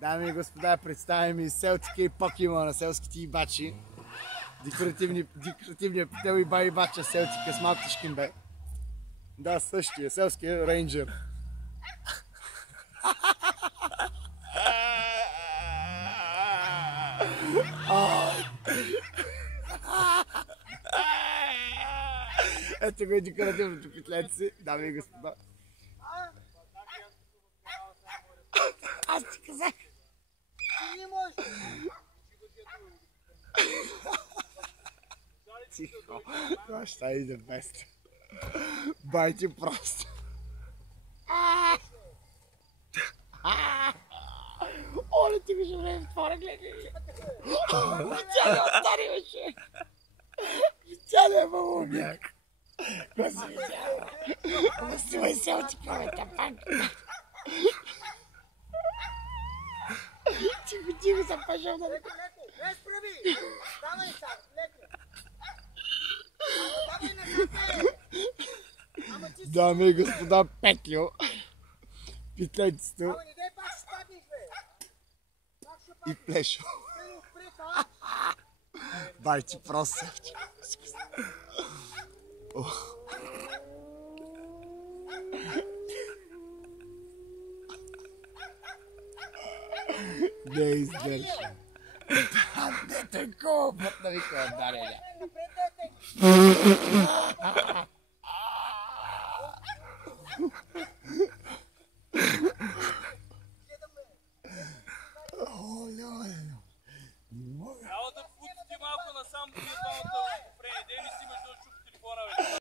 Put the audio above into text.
Дами и господа, представям и селтика и покемона, селските ибачи. Декоративният пител и бай бача селтика с малко шкимбе. Да, същия, селския рейнджер. Ето го и декоративното питлетце, дами и господа. Аз ти казах. Не можеш. Тихо. Това ще е the best. Бай ти просто. Оле, ти го ще време в твора, гледай. Тя не остане, беше. Тя не е мамумяк. Го си видяла. Ама си ме селтика, бе, тапак. Тихо, съм пъжал да леко. Не справи! Давай са, леко! Давай насате! Дами и господа, Петлю. Питлецето. Ама не дай пак ще паднеш, бе! И Плешо. Бай ти просто. Не издържа. Не те купат, да ви кажа, дареля.